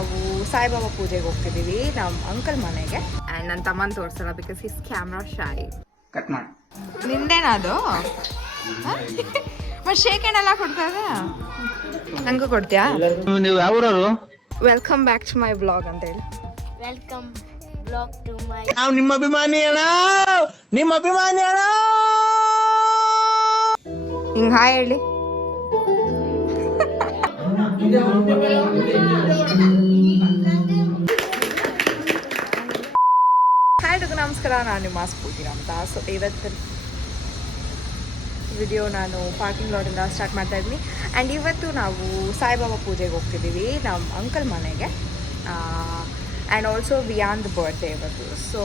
ನಾವು ಸಾಯಿಬಾಬಾ ಪೂಜೆಗೆ ಹೋಗ್ತಿದ್ದೀವಿ ನಮ್ಮ ಅಂಕಲ್ ಮನೆಗೆ. ಆ್ಯಂಡ್ ನನ್ನ ತಮ್ಮನ ತೋರಿಸಲ್ಲ because his camera shy. Cut ಮಾಡಿ ನಿಂದೇನದು ಮತ್ತೆ ಶೇಕ್ ಹ್ಯಾಂಡ್ ಎಲ್ಲ ಕೊಡ್ತಾರೆ, ನಂಗೂ ಕೊಡ್ತೀಯಾ? ನೀವು ಯಾವ್ರವರು? Welcome back to my blog ಅಂತ ಹೇಳಿ. Welcome blog to my. ನಾವು ನಿಮ್ಮ ಅಭಿಮಾನಿ ಅಣ್ಣ, ನಿಮ್ಮ ಅಭಿಮಾನಿ ಅಣ್ಣ. ಹಿಂಗೆ ಹಾಯ್ ಹೇಳಿ. ಹಾಯ್ ನಮಸ್ಕಾರ, ನಾನು ನಿಮ್ಮ ಸ್ಫೂರ್ತಿ ಅಂತ. ಸೊ ಇವತ್ತಿನ ವಿಡಿಯೋ ನಾನು ಪಾರ್ಕಿಂಗ್ ಲಾಟಿಂದ ಸ್ಟಾರ್ಟ್ ಮಾಡ್ತಾ ಇದ್ದೀನಿ. ಆ್ಯಂಡ್ ಇವತ್ತು ನಾವು ಸಾಯಿಬಾಬಾ ಪೂಜೆಗೆ ಹೋಗ್ತಿದ್ದೀವಿ ನಮ್ಮ ಅಂಕಲ್ ಮನೆಗೆ. ಆ್ಯಂಡ್ ಆಲ್ಸೋ ವಿಯಾನ್ದ್ ಬರ್ಡೇ ಇವತ್ತು. ಸೊ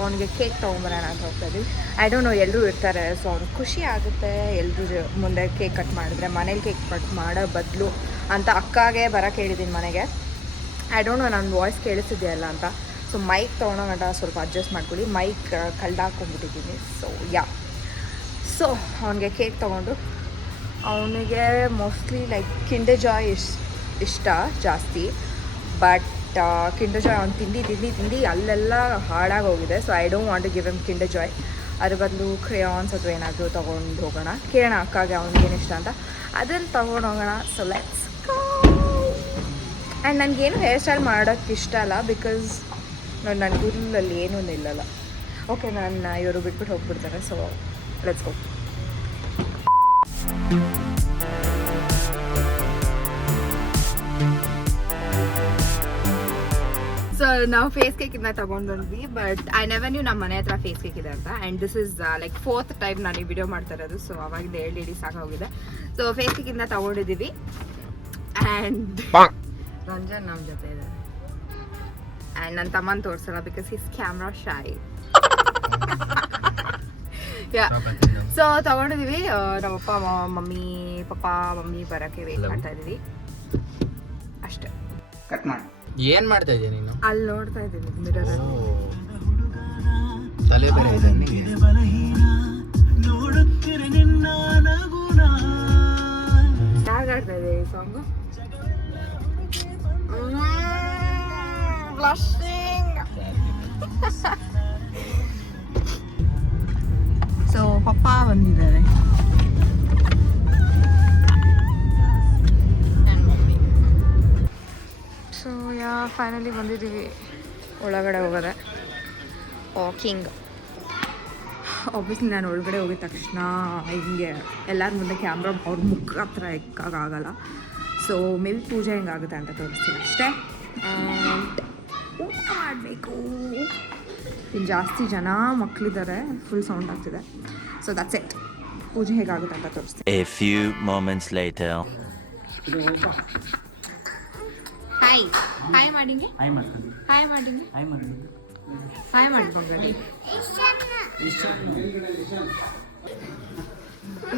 ಅವನಿಗೆ ಕೇಕ್ ತೊಗೊಂಬರೋಣ ಅಂತ ಹೋಗ್ತಾ ಇದ್ದೀವಿ. ಐ ಡೋಂಟ್ ನೋ, ಎಲ್ಲರೂ ಇರ್ತಾರೆ. ಸೊ ಅವ್ನಿಗೆ ಖುಷಿ ಆಗುತ್ತೆ ಎಲ್ಲರೂ ಮುಂದೆ ಕೇಕ್ ಕಟ್ ಮಾಡಿದ್ರೆ, ಮನೇಲಿ ಕೇಕ್ ಕಟ್ ಮಾಡೋ ಬದಲು ಅಂತ ಅಕ್ಕಾಗೆ ಬರೋಕ್ಕೆ ಹೇಳಿದ್ದೀನಿ ಮನೆಗೆ. ಐ ಡೋಂಟ್ ನೋ ನನ್ನ ವಾಯ್ಸ್ ಕೇಳಿಸಿದೆಯಲ್ಲ ಅಂತ. ಸೊ ಮೈಕ್ ತೊಗೊಳೋಗಂಟ ಸ್ವಲ್ಪ ಅಡ್ಜಸ್ಟ್ ಮಾಡ್ಕೊಳ್ಳಿ, ಮೈಕ್ ಕಳ್ದಾಕೊಂಡ್ಬಿಟ್ಟಿದ್ದೀನಿ. ಸೊ ಸೊ ಅವನಿಗೆ ಕೇಕ್ ತೊಗೊಂಡು, ಅವನಿಗೆ ಮೋಸ್ಟ್ಲಿ ಲೈಕ್ ಕಿಂಡರ್ ಜಾಯ್ ಇಷ್ಟ ಜಾಸ್ತಿ. ಬಟ್ ಕಿಂಡರ್ ಜಾಯ್ ಅವ್ನು ತಿಂದು ಅಲ್ಲೆಲ್ಲ ಹಾಳಾಗಿ ಹೋಗಿದೆ. So I don't want to give em Kinder Joy. ಅದ್ರ ಬದಲು ಕ್ರೇಯಾನ್ಸ್ ಅಥವಾ ಏನಾದರೂ ತೊಗೊಂಡು ಹೋಗೋಣ. ಕೇಳೋಣ ಅಕ್ಕಾಗೆ ಅವ್ನಿಗೇನು ಇಷ್ಟ ಅಂತ, ಅದನ್ನು ತೊಗೊಂಡು ಹೋಗೋಣ. So let's go. ಆ್ಯಂಡ್ ನನಗೇನು ಹೇರ್ ಸ್ಟೈಲ್ ಮಾಡೋಕ್ಕೆ ಇಷ್ಟ ಅಲ್ಲ, ಬಿಕಾಸ್ ನನ್ನ ಕೂದಲಲ್ಲಿ ಏನೂ ನಿಲ್ಲಲ್ಲ. ಓಕೆ, ನಾನು ಇವರು ಬಿಟ್ಬಿಟ್ಟು ಹೋಗ್ಬಿಡ್ತಾರೆ. So let's go. ಸೊ ನಾವು ಫೇಸ್ ಕೇಕಿಂದ ತೊಗೊಂಡು ಬಂದ್ವಿ. ಬಟ್ ಐ ನೆವರ್ ನ್ಯೂ ನಮ್ಮ ಮನೆ ಹತ್ರ ಫೇಸ್ ಕೇಕ್ ಇದೆ ಅಂತ. And this is like 4th time ನಾನು ಈ ವಿಡಿಯೋ ಮಾಡ್ತಾ ಇರೋದು. ಸೊ ಅವಾಗಿಂದ 7 ಡೇಸ್ ಸಾಕಾಗೋಗಿದೆ. ಸೊ ಫೇಸ್ ಕೇಕಿಂದ ತೊಗೊಂಡಿದ್ದೀವಿ. ಆ್ಯಂಡ್ ರಂಜನ್ ನಮ್ಮ ಜೊತೆ ಇದೆ. ಆ್ಯಂಡ್ ನನ್ನ ತಮ್ಮನ ತೋರಿಸಲ್ಲ because his camera shy. So ತೊಗೊಂಡಿದ್ದೀವಿ. ನಮ್ಮಪ್ಪ ಮಮ್ಮಿ ಬರೋಕ್ಕೆ ವೇಟ್ ಮಾಡ್ತಾ ಇದ್ದೀವಿ ಅಷ್ಟೇ. ಕಟ್ ಮಾಡಿ. ಏನ್ ಮಾಡ್ತಾ ಇದೀಯ ನೀನು? ಅಲ್ಲಿ ನೋಡ್ತಾ ಇದ್ದೀನಿ ಮಿರರಲ್ಲಿ. ತಲೆ ಬೇರೆ ಇದೆ ನಿನಗೆ. ಯಾರು ಆಡ್ತಾ ಇದೆ ಈ ಸಾಂಗು? ಸೊ ಪಪ್ಪ ಬಂದಿದ್ದಾರೆ. ಸೊ ಫೈನಲಿ ಬಂದಿದ್ದೀವಿ ಒಳಗಡೆ ಹೋಗೋದೆ. ವಾಕಿಂಗ್. ಆಬ್ವಿಯಸ್ಲಿ ನಾನು ಒಳಗಡೆ ಹೋಗಿದ ತಕ್ಷಣ ಹಿಂಗೆ ಎಲ್ಲರ ಮುಂದೆ ಕ್ಯಾಮ್ರಾ ಅವ್ರ ಮುಖ ಹತ್ರ ಎಕ್ಕಾಗಲ್ಲ. ಸೊ ಮೇ ಬಿ ಪೂಜೆ ಹೆಂಗಾಗುತ್ತೆ ಅಂತ ತೋರಿಸ್ತೀನಿ ಅಷ್ಟೇ. ಆ್ಯಂಡ್ ಊಟ ಮಾಡಬೇಕು. ಇಲ್ಲಿ ಜಾಸ್ತಿ ಜನ ಮಕ್ಕಳಿದ್ದಾರೆ, ಫುಲ್ ಸೌಂಡ್ ಆಗ್ತಿದೆ. So that's it. ಪೂಜೆ ಹೇಗಾಗುತ್ತೆ ಅಂತ ತೋರಿಸ್ತೀನಿ. A few moments later. Hi hi ಮಾಡಿಂಗೆ, ಹಾಯ್ ಮಾಡಿಂಗೆ, ಹಾಯ್ ಮಾಡ್ಕೊಂಡ್ರಿ.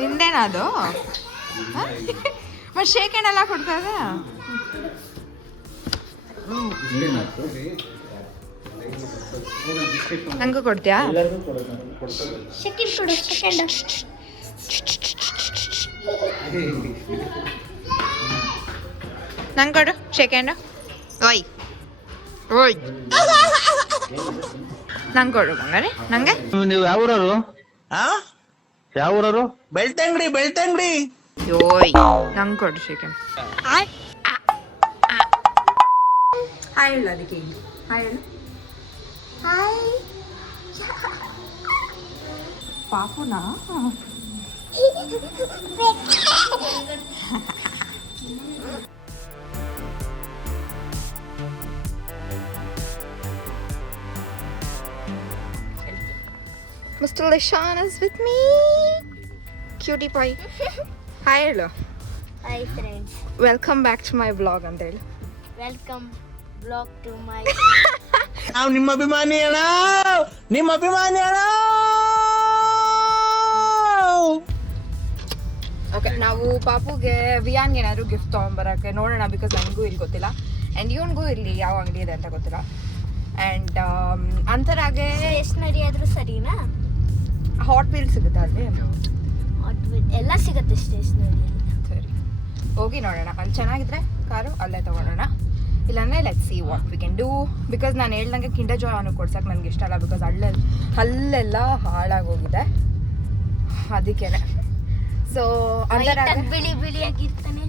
ನಿಂದೇನದು ಮತ್ತೆ ಶೇಕ್ ಹ್ಯಾಂಡ್ ಎಲ್ಲ ಕೊಡ್ತಾರೆ, ನಂಗೂ ಕೊಡ್ತೀಯಾ? ನಂಗೆ ಕೊಡು ಶೇಕ್ ಹ್ಯಾಂಡ್. ಓಯ್ ಓಯ್ ನಂಗೆ ಕೊಡು ಬಂಗಾರೆ. ನಂಗೆ ನೀವು ಯಾವ್ರವರು? ಯಾವ್ರವರು? ಬೆಳ್ತಂಗಡಿ. ಓಯ್ ನಂಗೆ ಕೊಡು ಶೇಕ್ ಹ್ಯಾಂಡ್. ಹಾಯ್ ಹೇಳು ಅದಕ್ಕೆ. ಹಾಯ್ ಹೇಳು. ಪಾಪುನಾ? Mr. Lishan is with me. Cutie pie. Hi hello. Hi friends. Welcome back to my vlog ಅಂತ ಹೇಳಿ. Welcome vlog to my. ನಾವು ನಿಮ್ಮ ಅಭಿಮಾನಿ ಅಣ್ಣ, ನಿಮ್ಮ ಅಭಿಮಾನಿ ಅಣ್ಣ. ಓಕೆ, ನಾವು ಪಾಪುಗೆ ವಿಯಾನ್ಗೆ ಏನಾದ್ರು ಗಿಫ್ಟ್ ತೊಗೊಂಬರಕ್ಕೆ ನೋಡೋಣ. ಬಿಕಾಸ್ ನನಗೂ ಇಲ್ಲಿ ಗೊತ್ತಿಲ್ಲ ಆ್ಯಂಡ್ ಇವನಿಗೂ ಇಲ್ಲಿ ಯಾವ ಅಂಗಡಿ ಇದೆ ಅಂತ ಗೊತ್ತಿಲ್ಲ. ಆ್ಯಂಡ್ ಅಂತರಾಗೆ ಸ್ಟೇಷನರಿ ಆದರೂ ಸರಿನಾ? ಹಾಟ್ ವೀಲ್ ಸಿಗುತ್ತೆ ಅಲ್ಲಿ, ಎಲ್ಲ ಸಿಗುತ್ತೆ ಸ್ಟೇಷನರಿ. ಸರಿ ಹೋಗಿ ನೋಡೋಣ. ಅಲ್ಲಿ ಚೆನ್ನಾಗಿದ್ರೆ ಕಾರು ಅಲ್ಲೇ ತೊಗೊಳೋಣ. ಇಲ್ಲಾಂದರೆ let see what we can do. Because ನಾನು ಹೇಳ್ದಂಗೆ ಕಿಂಡರ್ ಜಾಯ್ ಅವನು ಕೊಡ್ಸೋಕೆ ನನಗೆ ಇಷ್ಟ ಅಲ್ಲ. ಬಿಕಾಸ್ ಹಲ್ಲೆಲ್ಲ ಹಾಳಾಗೋಗಿದೆ ಅದಕ್ಕೇ. ಸೊ ಬಿಳಿ ಬಿಳಿಯಾಗಿರ್ತಾನೆ.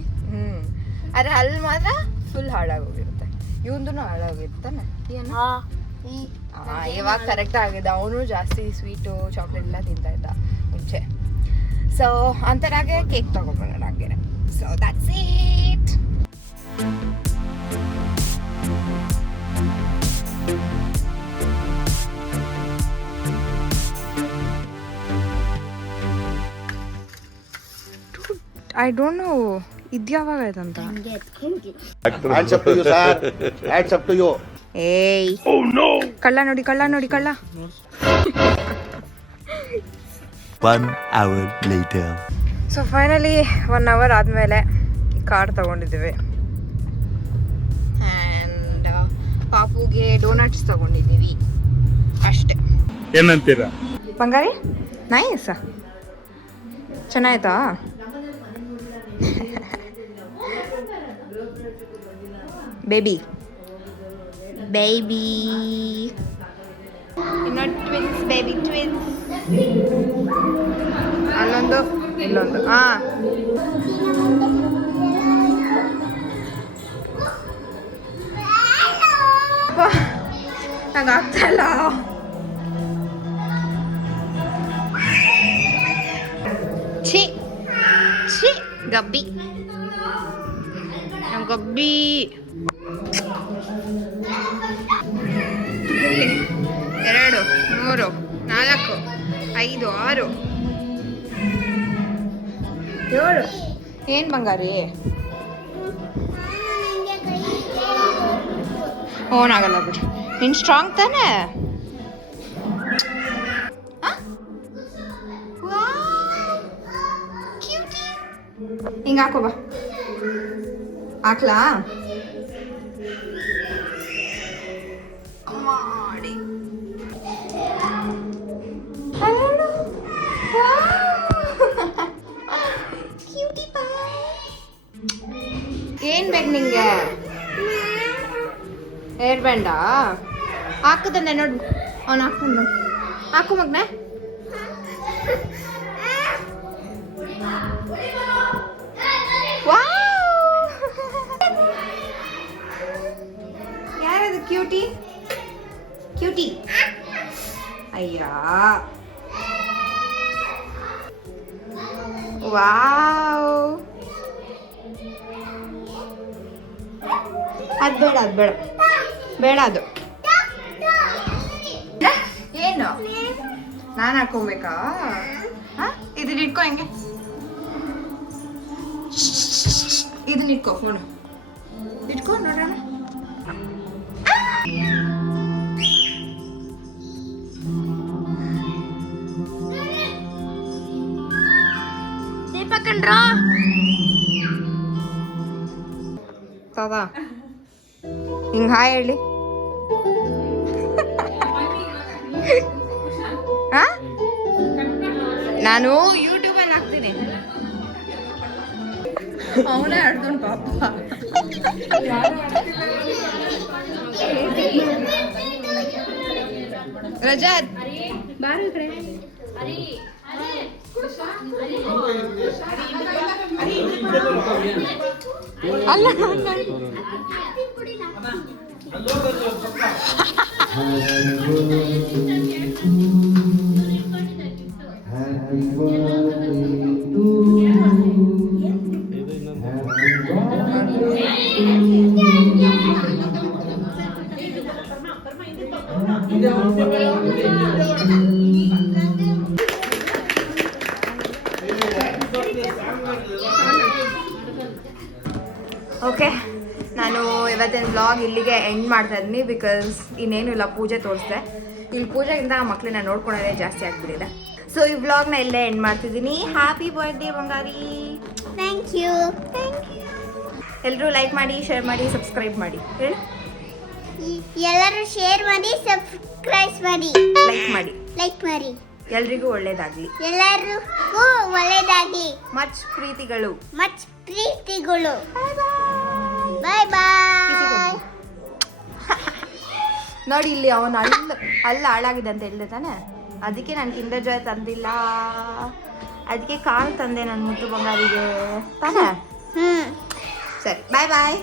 ಆದರೆ ಹಲ್ಲು ಮಾತ್ರ ಫುಲ್ ಹಾಳಾಗೋಗಿರುತ್ತೆ. ಇವಂದೂ ಹಾಳಾಗೋಗಿರ್ತಾನೆ. ಇವಾಗ ಕರೆಕ್ಟ್ ಆಗಿದೆ. ಅವನು ಜಾಸ್ತಿ ಸ್ವೀಟು ಚಾಕ್ಲೇಟ್ ಎಲ್ಲ ತಿಂತಾ ಇದ್ದ ಮುಂಚೆ. ಸೊ ಅಂತರಾಗೆ ಕೇಕ್ ತೊಗೊಬರೋಣ ಹಾಗೇನೆ. So that's it. I don't know ಇದ್ಯಾವಾಗ ಆಯ್ತಂತ. ಏಯ್ ಕಳ್ಳ ನೋಡಿ ಕಳ್ಳ. 1 hour later. So finally 1 hour ಆದಮೇಲೆ ಕಾರ್ ತೊಗೊಂಡಿದ್ದೀವಿ. ಆ್ಯಂಡ್ ಪಾಪುಗೆ ಡೋನಟ್ಸ್ ತೊಗೊಂಡಿದ್ದೀವಿ ಅಷ್ಟೇ. ಏನಂತೀರಾ ಬಂಗಾರಿ? ನೈಸ್. ಚೆನ್ನಾಯ್ತಾ? ಬೇಬಿ ಇನ್ನು ಟ್ವಿನ್ಸ್, ಬೇಬಿ ಟ್ವಿನ್ಸ್. ಅಲ್ಲೊಂದು ಇಲ್ಲೊಂದು. ನಂಗೆ ಆಗ್ತಾಯಿಲ್ಲ. ಛೀ ಗಬ್ಬಿ ಗಬ್ಬಿ. 2 3 4 5 6 7. ಏನು ಬಂಗಾರಿ? ಓನಾಗಲ್ಲ ಬಿಡು. ನೀನು ಸ್ಟ್ರಾಂಗ್ ತಾನೇ? ಹಿಂಗೆ ಹಾಕೋ ಬಾ. ಹಾಕ್ಲಾ? ಮಾಡಿ ಏನ್ ಬೇಕು ನಿಂಗೆ? ಹೇರ್ ಬ್ಯಾಂಡಾ? ಹಾಕುದನ್ನೇ ನೋಡು. ಅವನು ಹಾಕೊಂಡು ಹಾಕು ಮಗ್ನೆ. ಯಾರದು ಕ್ಯೂಟಿ? ಅಯ್ಯ ವಾವ್. ಅದು ಬೇಡ ಅದು. ಏನು ನಾನು ಹಾಕೋಬೇಕಾ? ಇದನ್ನ ಇಟ್ಕೋ. ಹೆಂಗೆ ಇದನ್ನ ಇಟ್ಕೋ. ಫೋನು ಇಟ್ಕೋ ನೋಡೋಣ. ಸದಾ ಹಿಂಗೆ ಹಾಯ್ ಹೇಳಿ. ನಾನು ಯೂಟ್ಯೂಬಲ್ಲಿ ಹಾಕ್ತೀನಿ. ಅವನೇ ಆಡ್ಕೊಂಡು ಪಾಪ. ರಜತ್ ಬಾರಿ ಕಡೆ. ಅಲ್ಲ ಓಕೆ, ನಾನು ಇವತ್ತಿನ ವ್ಲಾಗ್ ಇಲ್ಲಿಗೆ ಎಂಡ್ ಮಾಡ್ತಾ ಇದ್ದೀನಿ. ಬಿಕಾಸ್ ಇನ್ನೇನು ಇಲ್ಲ, ಪೂಜೆ ತೋರಿಸ್ದೆ. ಇಲ್ಲಿ ಪೂಜೆಗಿಂತ ಮಕ್ಕಳನ್ನ ನೋಡ್ಕೊಳ್ಳೋದೇ ಜಾಸ್ತಿ ಆಗಿಬಿಟ್ಟಿದೆ. ಸೊ ಈ ವ್ಲಾಗ್ನ ಇಲ್ಲೇ ಎಂಡ್ ಮಾಡ್ತಿದ್ದೀನಿ. ಹ್ಯಾಪಿ ಬರ್ತ್ಡೇ ಬಂಗಾರಿ. Thank you. ಎಲ್ಲರೂ ಲೈಕ್ ಮಾಡಿ, ಶೇರ್ ಮಾಡಿ, ಸಬ್ಸ್ಕ್ರೈಬ್ ಮಾಡಿ. ಹೇಳಿ. ಎಲ್ಲರೂ ಶೇರ್ ಮಾಡಿ, ಸಬ್ಸ್ಕ್ರೈಬ್ ಮಾಡಿ, ಲೈಕ್ ಮಾಡಿ. ಎಲ್ರಿಗೂ ಒಳ್ಳೇದಾಗ್ಲಿ. ಎಲ್ಲರಿಗೂ ಒಳ್ಳೇದಾಗ್ಲಿ. ಮಚ್ ಪ್ರೀತಿಗಳು. ಬಾಯ್ ಬಾಯ್. ನೋಡಿ ಇಲ್ಲಿ ಅವನು ಅಲ್ಲಿ ಹಾಳಾಗಿದೆ ಅಂತ ಹೇಳಿದೆ ತಾನೆ, ಅದಕ್ಕೆ ನಾನು ಕಿಂಡರ್ ಜಾಯ್ ತಂದಿಲ್ಲ, ಅದಕ್ಕೆ ಕಾಲ್ ತಂದೆ ನನ್ನ ಮುದ್ದು ಬಂಗಾರಿಗೆ ತಾನೆ. ಹ್ಮ್ ಸರಿ ಬಾಯ್ ಬಾಯ್.